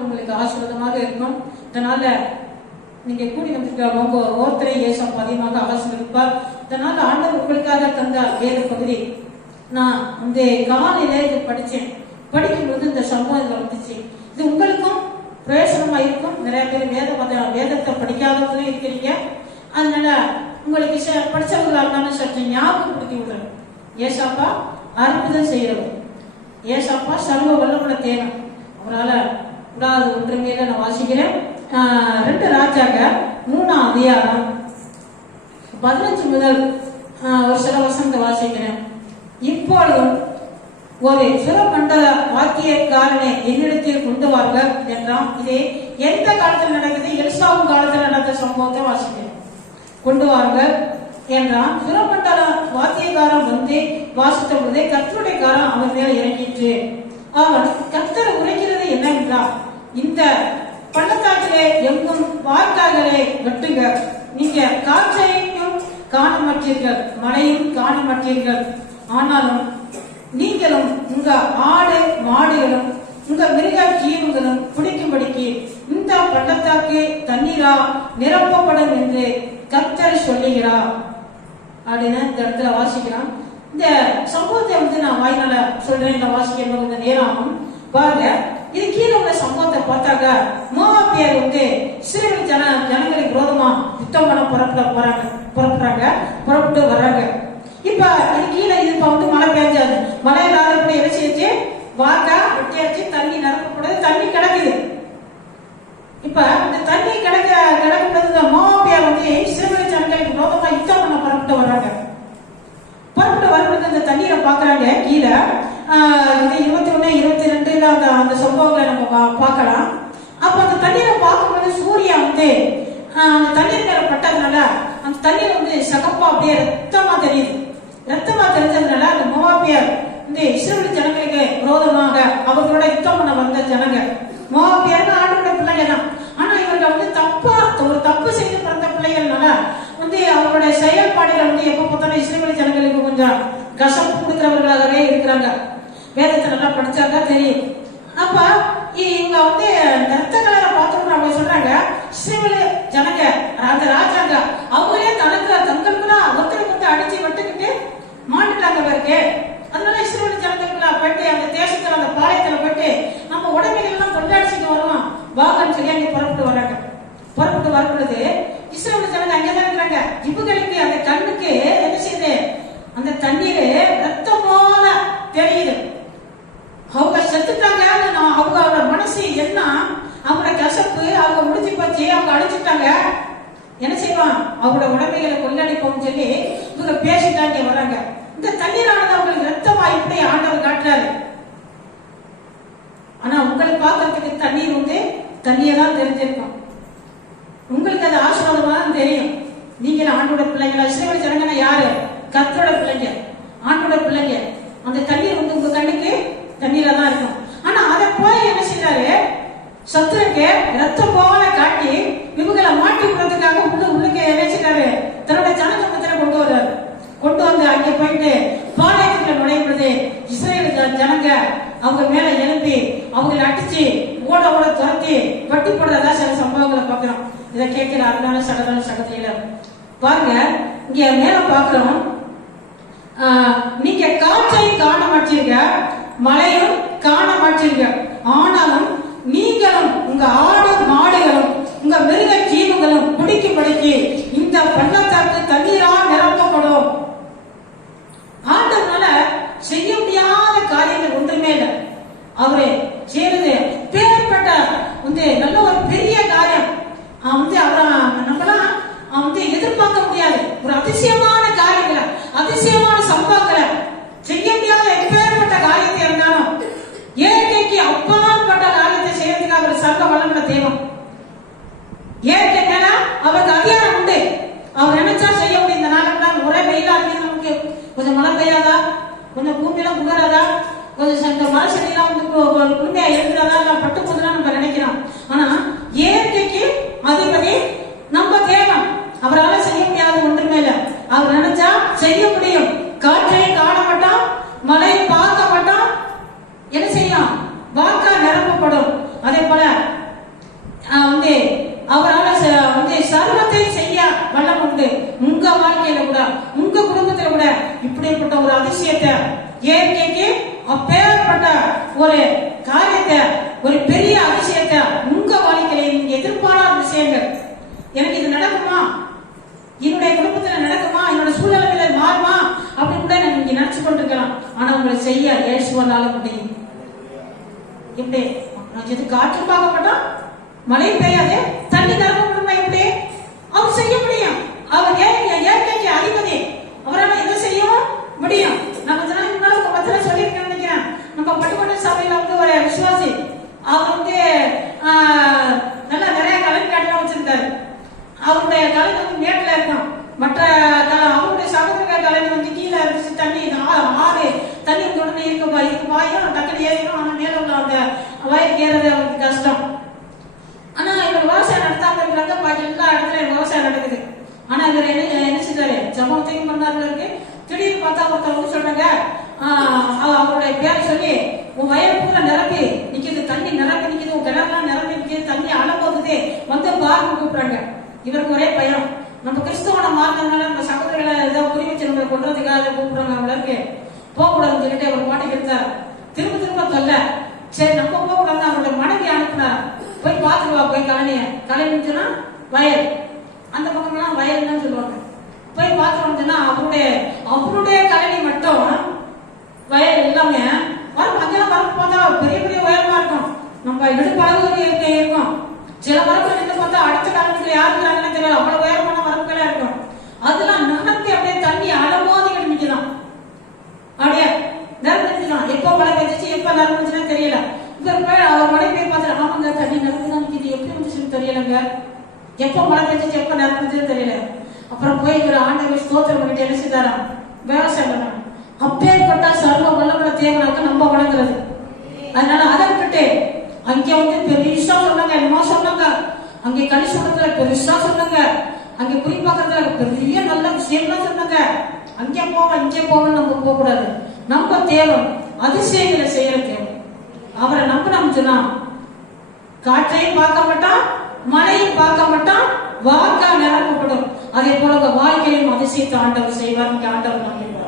உங்களுக்கு ஆசீர்வாதமாக இருக்கும் இதனால நீங்க கூடி வந்திருக்கிற உங்க ஒருத்தரை ஏசம் அதிகமாக ஆசீர்வதிப்பார். இதனால ஆண்டவர் உங்களுக்காக தந்த வேத பகுதி. நான் இந்த காலையில இது படிச்சேன். படிக்கும்போது இந்த சம்பவம் இதுல வந்துச்சு. இது உங்களுக்கும் பிரயோசனமா இருக்கும். நிறைய பேர் வேத வேதத்தை படிக்காதவங்களும் இருக்கிறீங்க. அதனால உங்களுக்கு ச- படிச்சவங்களா இருந்தாலும் சற்று ஞாபகப்படுத்தி விடுறேன் ஏசாப்பா அற்புதம் செய்யறவர் ஏசாப்பா சர்வ வல்லமுள்ள தேனம் அவரால் முதலாவது ஒன்றுமையில நான் வாசிக்கிறேன். ஆஹ் ரெண்டு ராஜாங்க மூணாம் அதிகாரம் பதினஞ்சு முதல் ஆஹ் ஒரு சில வசனத்தை வாசிக்கிறேன். இப்பொழுதும் ஒரு சுரமண்டல வாக்கியக்காரனை என்னிடத்தில் கொண்டு வார்கள் என்றான். இது எந்த காலத்தில் நடக்குது? எலிசாவும் காலத்தில் நடந்த சம்பவத்தை வாசிக்கிறேன். கொண்டு வாருங்கள் என்றான். சுரமண்டல வாத்தியக்காரன் வந்து வாசித்த பொழுதே கத்தருடைய காரம் அவன் மேல் இறங்கிற்று. அவன் கத்தரை உரைக்கிற என்னவென்றால் இந்த பள்ளத்தாக்கிலே எங்கும் வாய்க்கால்களை வெட்டுங்க. நீங்க காற்றையும் காண மாட்டீர்கள் மழையும் காண மாட்டீர்கள் ஆனாலும் நீங்களும் உங்க ஆடு மாடுகளும் உங்க மிருக ஜீவங்களும் பிடிக்கும்படிக்கு இந்த பள்ளத்தாக்கு தண்ணீரா நிரப்பப்படும் என்று கத்தர் சொல்லுகிறார். அப்படின்னு இந்த இடத்துல வாசிக்கிறான் இந்த சம்பவத்தை வந்து நான் வாய்னால சொல்றேன். இந்த வாசிக்க கொஞ்சம் நேரம் ஆகும். பாருங்க. இது கீழே உள்ள சம்பவத்தை பார்த்தாக்க மோவாப்பியர் வந்து இஸ்ரேல் ஜன ஜனங்களுக்கு விரோதமா யுத்தம் பண்ண புறப்பட போறாங்க புறப்படுறாங்க புறப்பட்டு வர்றாங்க. இப்ப இது கீழே இது இப்ப வந்து மழை பெஞ்சாது. மழை இல்லாதபடி என்ன செய்யுச்சு வாக்கா வெட்டியாச்சு தண்ணி நிரப்பக்கூடாது தண்ணி கிடக்குது. இப்ப இந்த தண்ணி கிடக்க கிடக்கிறது மோபியா வந்து இஸ்ரேல் ஜனங்களுக்கு விரோதமா யுத்தம் பண்ண புறப்பட்டு வர்றாங்க. புறப்பட்டு வரும்போது இந்த தண்ணீரை பாக்குறாங்க கீழே. இது இருபத்தி ஒண்ணு இருபத்தி ரெண்டுல அந்த அந்த சம்பவங்களை நம்ம பா- பார்க்கலாம். அப்ப அந்த தண்ணீரை பார்க்கும்போது சூர்யா வந்து அந்த தண்ணீர் மேல பட்டதுனால அந்த தண்ணீர் வந்து சகப்பா அப்படியே ரத்தமா தெரியுது. ரத்தமா தெரிஞ்சதுனால அந்த மோவாபியர் இந்த இஸ்ரேல் ஜனங்களுக்கு விரோதமாக அவர்களோட யுத்தம் பண்ண வந்த ஜனங்க. மோவாபியர் ஆண்டோட பிள்ளைங்க தான். ஆனா இவங்க வந்து தப்பா ஒரு தப்பு செய்து பிறந்த பிள்ளைகள்னால வந்து அவங்களுடைய செயல்பாடுகள் வந்து எப்ப பார்த்தாலும் இஸ்ரேல் ஜனங்களுக்கு கொஞ்சம் கசப்பு கொடுக்கிறவர்களாகவே இருக்கிறாங்க. வேதத்தை நல்லா படிச்சாதான் தெரியும். அப்ப இ- இவங்க வந்து இந்த ரத்த கலரை பார்த்தோம்னு அவங்க சொல்றாங்க. இஸ்ரேல் ஜனங்க அந்த ராஜாங்க அவங்களே தனக்கு தங்களுக்குலாம் ஒருத்தருக்கு வந்து அடிச்சு விட்டுக்கிட்டு மாட்டுட்டாங்க பிறகு அதனால இஸ்ரேல் ஜனங்களுக்குள்ள போயிட்டு அந்த தேசத்துல அந்த பாளையத்துல போயிட்டு நம்ம உடமைகள் எல்லாம் கொண்டாடிச்சுட்டு வருவோம் வாங்கன்னு சொல்லி அங்கே புறப்பட்டு வராங்க புறப்பட்டு வரும் பொழுது இஸ்ரேல் ஜனங்க அங்கதான் இருக்கிறாங்க இவங்களுக்கு அந்த கண்ணுக்கு என்ன செய்யுது அந்த தண்ணீர் ரத்தம் போல தெரியுது அவங்க செத்துட்டாங்க நான் அவங்களோட மனசு என்ன அவங்களோட கசப்பு அவங்க முடிஞ்சு போச்சு அவங்க அழிச்சிட்டாங்க என்ன செய்வான் அவங்களோட உடமைகளை கொள்ளடிப்போம்னு சொல்லி இவங்க பேசிட்டாங்க வர்றாங்க. இந்த தண்ணீரானது அவங்களுக்கு ரத்தமா இப்படி ஆண்டவர் காட்டுறாரு. ஆனா உங்களை பார்க்கறதுக்கு தண்ணீர் வந்து தண்ணியை தான் தெரிஞ்சிருக்கும். உங்களுக்கு அது ஆசீர்வாதமா தெரியும். நீங்கள் ஆண்டோட பிள்ளைங்களா இஸ்ரேல் ஜனங்கன்னா யாரு? கத்தோட பிள்ளைங்க. ஆண்டோட பிள்ளைங்க அந்த தண்ணீர் வந்து உங்க கண்ணுக்கு தண்ணீரா தான் இருக்கும் ஆனா அதை போய் என்ன செய்யறாரு சத்துருக்கு ரத்தம் போல காட்டி இவங்களை மாட்டி விடுறதுக்காக உள்ள உள்ளுக்கு என்ன செய்யறாரு தன்னோட ஜனங்க மத்தியில கொண்டு வர்றாரு கொண்டு வந்து அங்கே போயிட்டு பாளையத்துக்குள்ள நுழையும் பொழுது இஸ்ரேல் ஜ- ஜனங்க அவங்க மேல எழுப்பி அவங்களை அடிச்சு ஓட ஓட துரத்தி பட்டி போடுறதா சில சம்பவங்களை பார்க்கிறோம். இதை கேட்கிற அருணான சடலான சகதியில பாருங்க இங்க மேல பாக்குறோம் ஆஹ், நீங்க காற்றை காண மாட்டீங்க மழையும் காண மாட்டீங்க. ஆனாலும் நீங்களும் உங்க ஆடு மாடுகளும் உங்க மிருக ஜீவங்களும் குடிக்கும்படிக்கு இந்த பள்ளத்தாக்கு தண்ணீரா நிரப்பப்படும் ஆண்டவனால செய்ய முடியாத காரியங்கள் ஒன்றுமே இல்லை அவரு செய்யறது பேர்பட்ட வந்து நல்ல ஒரு பெரிய காரியம் அவன் வந்து அவரை நம்மளாம் அவன் வந்து எதிர்பார்க்க முடியாது ஒரு அதிசயமான காரியங்களை அதிசயமான சம்பவங்களை செய்ய முடியாத எப்பேற்பட்ட காரியத்தை இருந்தாலும் இயற்கைக்கு அப்பாற்பட்ட காரியத்தை செய்யறதுக்கு அவர் சர்வ வல்லமுள்ள தேவம் இயற்கை மேல அவருக்கு அதிகாரம் உண்டு. அவர் நினைச்சா செய்ய முடியும். இந்த நாளுக்கு ஒரே வெயிலா இருக்கு. நமக்கு கொஞ்சம் மழை பெய்யாதா? கொஞ்சம் பூமியெல்லாம் புகழாதா கொஞ்சம் இந்த மர செடியெல்லாம் வந்து கு- இருக்கிறதா பட்டு போதுலாம் நம்ம நினைக்கிறோம். ஆனா இயற்கைக்கு உண்டு அவரால் வந்து சர்வத்தை செய்ய வளம் உண்டு. உங்க வாழ்க்கையில கூட உங்க குடும்பத்துல கூட இப்படிப்பட்ட ஒரு அதிசயத்தை இயற்கைக்கு அப்பேற்பட்ட ஒரு காரியத்தை ஒரு பெரிய அதிசயத்தை உங்க வாழ்க்கையில நீங்க எதிர்பாராத விஷயங்கள். எனக்கு இது நடக்குமா? என்னுடைய குடும்பத்துல நடக்குமா? என்னோட சூழ்நிலை மாறுமா? அப்படின்னு கூட நான் நீங்க நினைச்சு கொண்டிருக்கலாம். ஆனா உங்களை செய்ய ஏசுவதால முடியும் இப்படி நான் எதுக்கு ஆச்சரியமாகப்பட்டோம் மழை பெய்யாதே தண்ணி நிரம்ப முடியுமா எப்படி அவர் செய்ய முடியும் அவர் ஏ- இயற்கைக்கு அதிபதி அவரால் எது செய்ய முடியும் நம்ம தினம் முன்னாடி உங்க மத்தியில சொல்லியிருக்கேன் நினைக்கிறேன் நம்ம பட்டுக்கோட்டை சபையில வந்து ஒரு விசுவாசி அவர் வந்து ஆஹ், நல்லா நிறைய கலன் காட்டலாம் வச்சிருந்தாரு அவருடைய கலன் வந்து மேட்டில் இருக்கும் மற்ற க- அவருடைய சகோதர கலன் வந்து கீழே இருந்துச்சு தண்ணி இது ஆ- ஆறு தண்ணி வந்து உடனே இருக்குப்பா இது பாயும் டக்குனு ஏறிடும் ஆனா மேல உள்ள அந்த வயலுக்கு ஏறது அவருக்கு கஷ்டம் ஆனா இவர் விவசாயம் நடத்தாம இருக்கிறாங்க பாக்கி எல்லா இடத்துலயும் விவசாயம் நடக்குது ஆனா இவர் என்ன என்ன செஞ்சாரு ஜபத்தையும் பண்ணாருல இருக்கு திடீர்னு பார்த்தா ஒருத்தர் வந்து சொல்றாங்க ஆஹ் அவ- அவருடைய பேரை சொல்லி உன் வயல் பூரா நிரம்பி நிக்குது தண்ணி நிரம்பி நிக்குது உன் கிணறுலாம் நிரம்பி நிக்குது தண்ணி அழ போகுது வந்து பார்க்க கூப்பிடுறாங்க. இவருக்கு ஒரே பயம். நம்ம கிறிஸ்தவனை மார்க்கறதுனால நம்ம சகோதரர்களை ஏதாவது புரிய வச்சு நம்மளை கொள்றதுக்காக கூப்பிடுறாங்க அவங்களுக்கு போகக்கூடாதுன்னு சொல்லிட்டு அவர் மாட்டி எடுத்தார் திரும்ப திரும்ப சொல்ல சரி நம்ம போகக்கூடாது கூடாது மனைவி அனுப்புனார் போய் பார்த்துட்டு வா போய் கழனிய. கழனின்னு சொன்னா வயல். அந்த பக்கம்லாம் வயல் தான் சொல்லுவாங்க. போய் பார்த்துட்டு சொன்னா அவருடைய அவருடைய கழனி மட்டும் வயல் எல்லாமே வரும் அங்கெல்லாம் வரப்பு போதா பெரிய பெரிய உயரமா இருக்கும். நம்ம இடுப்பளவு இருக்க இருக்கும் சில வரப்பு நின்று பார்த்தா அடுத்த யாருக்குறாங்கன்னு தெரியல அவ்வளவு உயரமான வரப்புகளா இருக்கும். அதெல்லாம் நகர்த்தி அப்படியே தண்ணி அலமோதி நிக்குதான் அப்படியே நிரம்பிச்சுதான் எப்போ மழை பெஞ்சிச்சு எப்போ நிரம்பிச்சுன்னா தெரியல. இவர் போய் அவர் மழை பெய்ய பார்த்துட்டு ஆமாங்க தண்ணி நிரம்பிதான் நிக்குது. எப்படி வந்துச்சுன்னு தெரியலங்க. எப்போ மழை பெஞ்சிச்சு எப்போ நிரம்பிச்சுன்னு தெரியல. அப்புறம் போய் இவர் ஆண்டவர் ஸ்தோத்திரம் பண்ணிட்டு என்ன செய்தாராம்? விவசாயம் பண்ணாங்க அப்பேற்பட்ட சர்வ வல்லமுள்ள தேவனாக்க நம்ம வணங்குறது. அதனால அதை விட்டுட்டு அங்கே வந்து பெருசா சொன்னாங்க என்னமோ சொன்னாங்க. அங்கே கனி சொன்னதுல பெருசா சொன்னாங்க அங்கே குறி பார்க்கறதுல பெரிய நல்ல விஷயம்லாம் சொன்னாங்க. அங்கே போவோம் இங்கே போவோம் நம்ம போக கூடாது நம்ம தேவன் அதிசயங்களை செய்யற தேவன் அவரை நம்பினோம் சொன்னா காற்றையும் பார்க்க மாட்டான் மழையும் பார்க்க மாட்டான் வாக்கா நிரப்பப்படும். அதே போல உங்க வாழ்க்கையிலும் அதிசயத்தை ஆண்டவர் செய்வார் ஆண்டவர் நம்பிப்பார்.